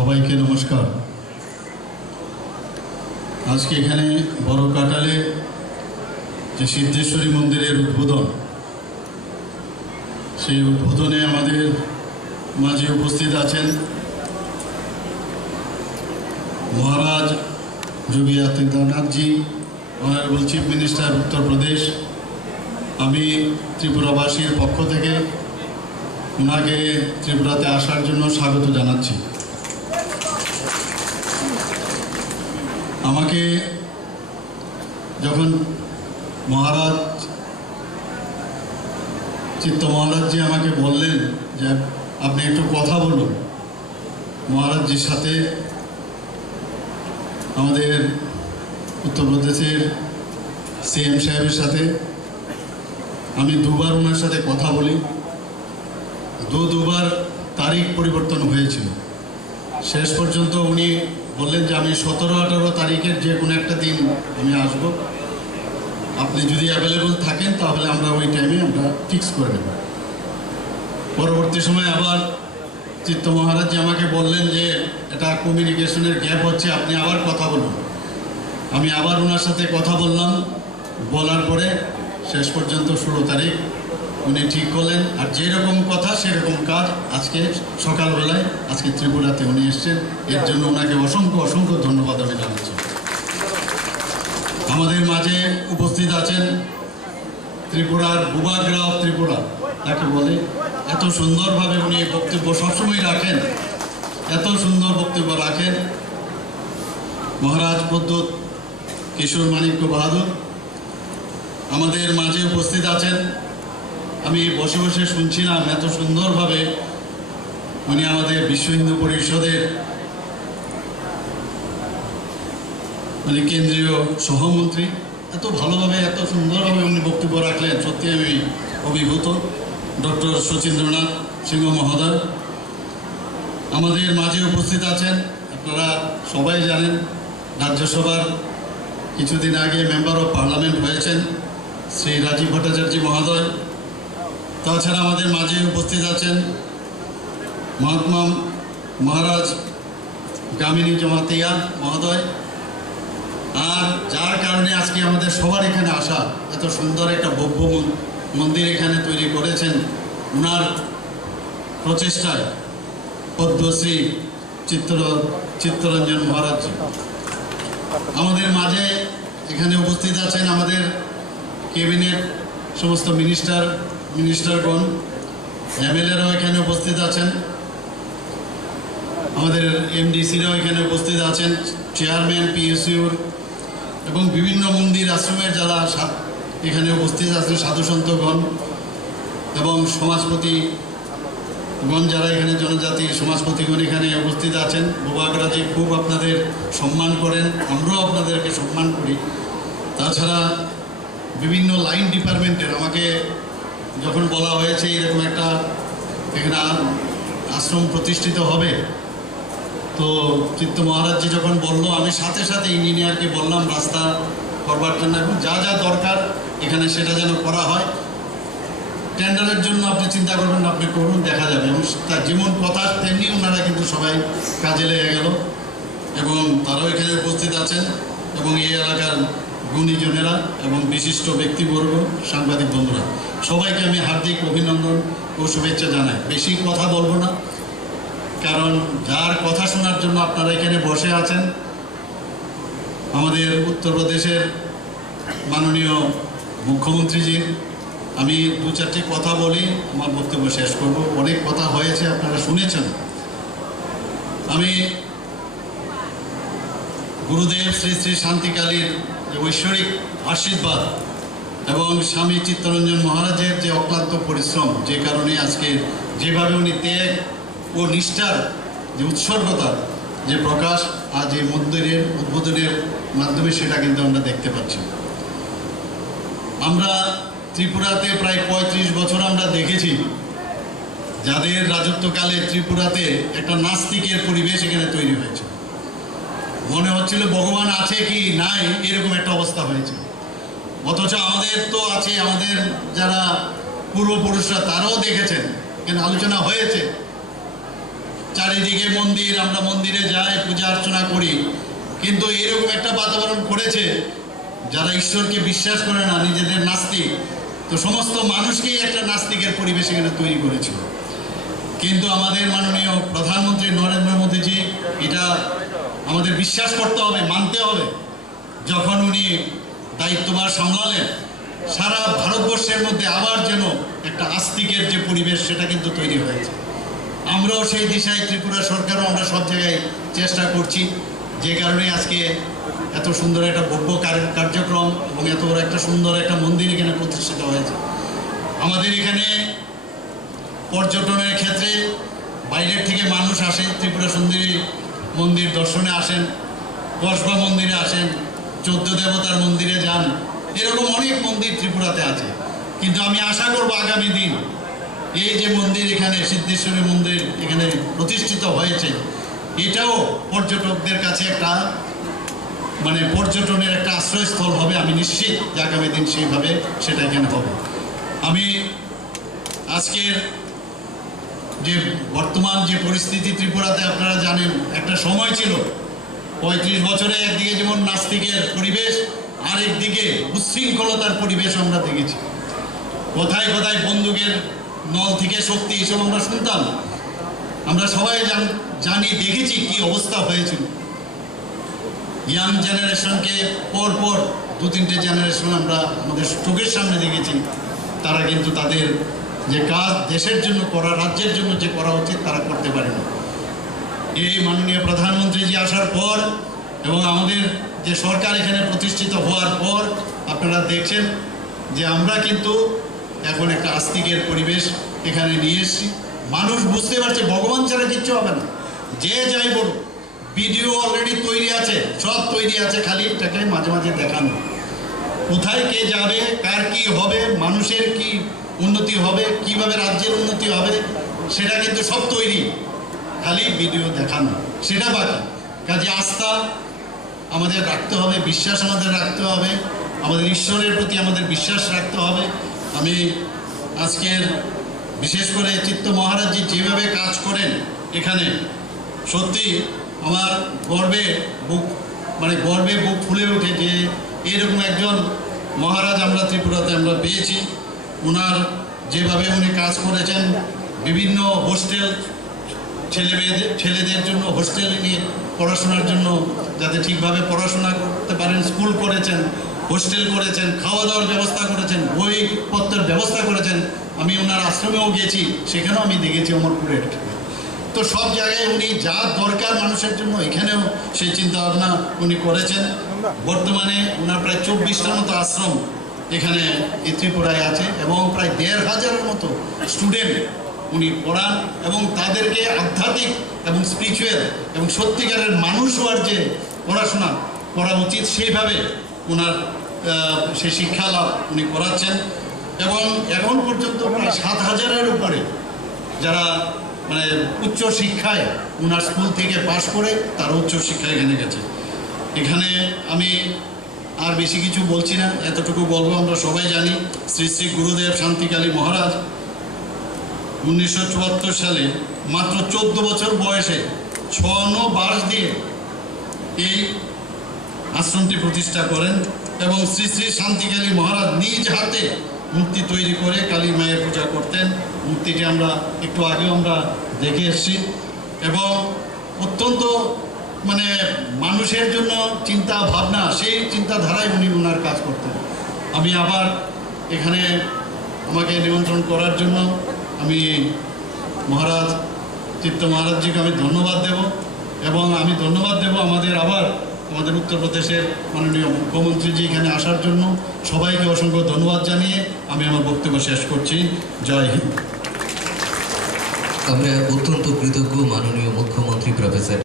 সবাইকে নমস্কার। আজকে এখানে বড় কাটালে যে সিদ্ধেশ্বরী মন্দিরের উদ্বোধন, সেই উদ্বোধনে আমাদের মাঝে উপস্থিত আছেন মহারাজ যোগী Adityanath ji, honourable chief minister Uttar Pradesh. আমি ত্রিপুরাবাসীর পক্ষ থেকে ওনাকে ত্রিপুরাতে আসার জন্য স্বাগত জানাচ্ছি। আমাকে যখন মহারাজজি আমাকে বললেন যে আপনি একটু কথা বলুন মহারাজজির সাথে, আমাদের উত্তরপ্রদেশের সিএম সাহেবের সাথে। আমি দুবার ওনার সাথে কথা বলি, দুবার তারিখ পরিবর্তন হয়েছিল। শেষ পর্যন্ত উনি বললেন যে আমি 17-18 তারিখের যে কোনো একটা দিন আমি আসব, আপনি যদি অ্যাভেলেবল থাকেন তাহলে আমরা ওই টাইমে আমরা ফিক্স করে নেব। পরবর্তী সময় আবার চিত্ত মহারাজজি আমাকে বললেন যে এটা কমিউনিকেশনের গ্যাপ হচ্ছে, আপনি আবার কথা বলুন। আমি আবার ওনার সাথে কথা বললাম, বলার পরে শেষ পর্যন্ত 16 তারিখ উনি ঠিক করলেন। আর যেরকম কথা সেরকম কাজ। আজকে সকালবেলায় আজকে ত্রিপুরাতে উনি এসছেন, এর জন্য ওনাকে অসংখ্য ধন্যবাদ আমি জানাচ্ছি। আমাদের মাঝে উপস্থিত আছেন ত্রিপুরার ভূভাগ্রা অফ ত্রিপুরা, তাকে বলে। এত সুন্দরভাবে উনি বক্তব্য সবসময় রাখেন, এত সুন্দর বক্তব্য রাখেন মহারাজ প্রদ্যোৎ কিশোর মাণিক্য বাহাদুর আমাদের মাঝে উপস্থিত আছেন। আমি বসে বসে শুনছিলাম, এত সুন্দরভাবে উনি আমাদের বিশ্ব হিন্দু পরিষদের কেন্দ্রীয় সহমন্ত্রী, এত ভালোভাবে এত সুন্দরভাবে উনি বক্তব্য রাখলেন। সত্যি আমি অভিভূত। ডক্টর শচীন্দ্রনাথ সিংহ মহোদয় আমাদের মাঝে উপস্থিত আছেন। আপনারা সবাই জানেন রাজ্যসভার কিছুদিন আগে মেম্বার অফ পার্লামেন্ট হয়েছেন শ্রী রাজীব ভট্টাচার্য মহোদয়। তাছাড়া আমাদের মাঝে উপস্থিত আছেন মহাত্মা মহারাজ গামিনী জমাতিয়া মহোদয়। আর যার কারণে আজকে আমাদের সবার এখানে আসা, এত সুন্দর একটা ভব্য মন্দির এখানে তৈরি করেছেন ওনার প্রচেষ্টায় পদ্মশ্রী চিত্তরঞ্জন মহারাজ। আমাদের মাঝে এখানে উপস্থিত আছেন আমাদের ক্যাবিনেট সমস্ত মিনিস্টারগণ, এমএলএরাও এখানে উপস্থিত আছেন, আমাদের এমডিসিরাও এখানে উপস্থিত আছেন, চেয়ারম্যান পিএসইউর এবং বিভিন্ন মন্দির আশ্রমের যারা এখানে উপস্থিত আছেন, সাধুসন্তগণ এবং সমাজপতিগণ যারা এখানে জনজাতি সমাজপতিগণ এখানে উপস্থিত আছেন। ভূভাগ্রাজি খুব আপনাদের সম্মান করেন, আমরাও আপনাদেরকে সম্মান করি। তাছাড়া বিভিন্ন লাইন ডিপার্টমেন্টের আমাকে যখন বলা হয়েছে এরকম একটা এখানে আশ্রম প্রতিষ্ঠিত হবে, তো চিত্ত মহারাজজি যখন বলল, আমি সাথে সাথে ইঞ্জিনিয়ারকে বললাম রাস্তা করবার জন্য এবং যা যা দরকার এখানে সেটা যেন করা হয়। টেন্ডারের জন্য আপনি চিন্তা করবেন, আপনি করুন, দেখা যাবে। এবং তার যেমন কথা তেমনি ওনারা কিন্তু সবাই কাজে লেগে গেল এবং তারাও এখানে উপস্থিত আছেন এবং এই এলাকার গুণীজনেরা এবং বিশিষ্ট ব্যক্তিবর্গ, সাংবাদিক বন্ধুরা, সবাইকে আমি হার্দিক অভিনন্দন ও শুভেচ্ছা জানাই। বেশি কথা বলবো না, কারণ যার কথা শোনার জন্য আপনারা এখানে বসে আছেন আমাদের উত্তরপ্রদেশের মাননীয় মুখ্যমন্ত্রীজি। আমি 2-4টি কথা বলি, আমার বক্তব্য শেষ করব। অনেক কথা হয়েছে, আপনারা শুনেছেন। আমি গুরুদেব শ্রী শ্রী শান্তিকালীর যে ঐশ্বরিক আশীর্বাদ এবং স্বামী চিত্তরঞ্জন মহারাজের যে অক্লান্ত পরিশ্রম, যে কারণে আজকে যেভাবে উনি ত্যাগ ও নিষ্ঠার যে উৎসর্গতার যে প্রকাশ আজ এই মন্দিরের উদ্বোধনের মাধ্যমে সেটা কিন্তু আমরা দেখতে পাচ্ছি। আমরা ত্রিপুরাতে প্রায় 35 বছর আমরা দেখেছি যাদের রাজত্বকালে ত্রিপুরাতে একটা নাস্তিকের পরিবেশ এখানে তৈরি হয়েছে। মনে হচ্ছিল ভগবান আছে কি নাই, এরকম একটা অবস্থা হয়েছে। অথচ আমাদের তো আছে, আমাদের যারা পূর্বপুরুষরা তারাও দেখেছেন, এখানে আলোচনা হয়েছে চারিদিকে মন্দির, আমরা মন্দিরে যাই, পূজা অর্চনা করি, কিন্তু এরকম একটা বাতাবরণ করেছে যারা ঈশ্বরকে বিশ্বাস করে না, নিজেদের নাস্তিক, তো সমস্ত মানুষকেই একটা নাস্তিকের পরিবেশ এখানে তৈরি করেছিল। কিন্তু আমাদের মাননীয় প্রধানমন্ত্রী নরেন্দ্র মোদীজি এটা আমাদের বিশ্বাস করতে হবে, মানতে হবে। যখন উনি দায়িত্বভার সামলালেন, সারা ভারতবর্ষের মধ্যে আবার যেন একটা আস্তিকের যে পরিবেশ সেটা কিন্তু তৈরি হয়েছে। আমরাও সেই দিশায়, ত্রিপুরা সরকারও আমরা সব জায়গায় চেষ্টা করছি, যে কারণে আজকে এত সুন্দর একটা ভব্য কার্যক্রম এবং এত বড় একটা সুন্দর একটা মন্দির এখানে প্রতিষ্ঠিত হয়েছে। আমাদের এখানে পর্যটনের ক্ষেত্রে বাইরের থেকে মানুষ আসে, ত্রিপুরা সুন্দরী মন্দির দর্শনে আসেন, কসবা মন্দিরে আসেন, 14 দেবতার মন্দিরে যান, এরকম অনেক মন্দির ত্রিপুরাতে আছে। কিন্তু আমি আশা করব আগামী দিন এই যে মন্দির এখানে সিদ্ধেশ্বরী মন্দির এখানে প্রতিষ্ঠিত হয়েছে, এটাও পর্যটকদের কাছে একটা মানে পর্যটনের একটা আশ্রয়স্থল হবে। আমি নিশ্চিত যে আগামী দিন সেইভাবে সেটা এখানে হবে। আমি আজকের যে বর্তমান যে পরিস্থিতি ত্রিপুরাতে আপনারা জানেন, একটা সময় ছিল 35 বছরে একদিকে যেমন নাস্তিকের পরিবেশ, আরেকদিকে উচ্ছৃঙ্খলতার পরিবেশ আমরা দেখেছি। কোথায় কোথায় বন্দুকের নল থেকে শক্তি, এসব আমরা শুনতাম। আমরা সবাই জানি, দেখেছি কি অবস্থা হয়েছিল। ইয়াং জেনারেশনকে পরপর 2-3টে জেনারেশন আমরা আমাদের চোখের সামনে দেখেছি, তারা কিন্তু তাদের যে কাজ দেশের জন্য করা, রাজ্যের জন্য যে করা উচিত তারা করতে পারে না। এই মাননীয় প্রধানমন্ত্রীজি আসার পর এবং আমাদের যে সরকার এখানে প্রতিষ্ঠিত হওয়ার পর আপনারা দেখছেন যে আমরা কিন্তু এখন একটা আস্তিকের পরিবেশ এখানে নিয়ে এসেছি। মানুষ বুঝতে পারছে ভগবান ছাড়া কিচ্ছু হবে না। যে যাই বলুন, ভিডিও অলরেডি তৈরি আছে, সব তৈরি আছে, খালি এটাকে মাঝে মাঝে দেখানো। কোথায় কে যাবে, কার কি হবে, মানুষের কি উন্নতি হবে, কিভাবে রাজ্যের উন্নতি হবে, সেটা কিন্তু সব তৈরি, খালি ভিডিও দেখানো সেটা বাকি। কাজে আস্থা আমাদের রাখতে হবে, বিশ্বাস আমাদের রাখতে হবে, আমাদের ঈশ্বরের প্রতি আমাদের বিশ্বাস রাখতে হবে। আমি আজকের বিশেষ করে চিত্ত মহারাজজি যেভাবে কাজ করেন এখানে, সত্যি আমার গর্বে বুক ফুলে ওঠে যে এরকম একজন মহারাজ আমরা ত্রিপুরাতে আমরা পেয়েছি। ওনার যেভাবে উনি কাজ করেছেন, বিভিন্ন হোস্টেল ছেলেদের জন্য হোস্টেল নিয়ে পড়াশোনার জন্য যাতে ঠিকভাবে পড়াশোনা করতে পারেন, স্কুল করেছেন, হোস্টেল করেছেন, খাওয়া দাওয়ার ব্যবস্থা করেছেন, বইপত্রের ব্যবস্থা করেছেন। আমি ওনার আশ্রমেও গেছি, সেখানেও আমি দেখেছি অমরপুরের। তো সব জায়গায় উনি যা দরকার মানুষের জন্য এখানেও সেই চিন্তাভাবনা উনি করেছেন। বর্তমানে ওনার প্রায় 24টার মতো আশ্রম এখানে ত্রিপুরায় আছে এবং প্রায় 1500-এর মতো স্টুডেন্ট উনি পড়ান এবং তাদেরকে আধ্যাত্মিক এবং স্পিরিচুয়াল এবং সত্যিকারের মানুষ হওয়ার যে পড়াশোনা করা উচিত সেইভাবে ওনার সেই শিক্ষা লাভ উনি করাচ্ছেন। এবং এখন পর্যন্ত প্রায় 7000-এর উপরে যারা মানে উচ্চ শিক্ষায় ওনার স্কুল থেকে পাশ করে তারা উচ্চ শিক্ষায় এখানে গেছে। এখানে আমি আর বেশি কিছু বলছি না, এতটুকু বলবো, আমরা সবাই জানি শ্রী শ্রী গুরুদেব শান্তিকালী মহারাজ 1974 সালে মাত্র 14 বছর বয়সে 6 বার্ষ দিয়ে এই আশ্রমটি প্রতিষ্ঠা করেন এবং শ্রী শ্রী শান্তিকালী মহারাজ নিজ হাতে মূর্তি তৈরি করে কালী মায়ের পূজা করতেন। মূর্তিটি আমরা একটু আগেও আমরা দেখে এসেছি এবং অত্যন্ত মানে মানুষের জন্য চিন্তা ভাবনা, সেই চিন্তাধারায় উনি ওনার কাজ করতেন। আমি আবার এখানে আমাকে নিমন্ত্রণ করার জন্য আমি মহারাজ চিত্ত মহারাজজিকে আমি ধন্যবাদ দেব এবং আমি ধন্যবাদ দেব আমাদের উত্তরপ্রদেশের মাননীয় মুখ্যমন্ত্রীজি এখানে আসার জন্য। সবাইকে অসংখ্য ধন্যবাদ জানিয়ে আমি আমার বক্তব্য শেষ করছি। জয় হিন্দ। আমরা অত্যন্ত কৃতজ্ঞ মাননীয় মুখ্যমন্ত্রী প্রফেসর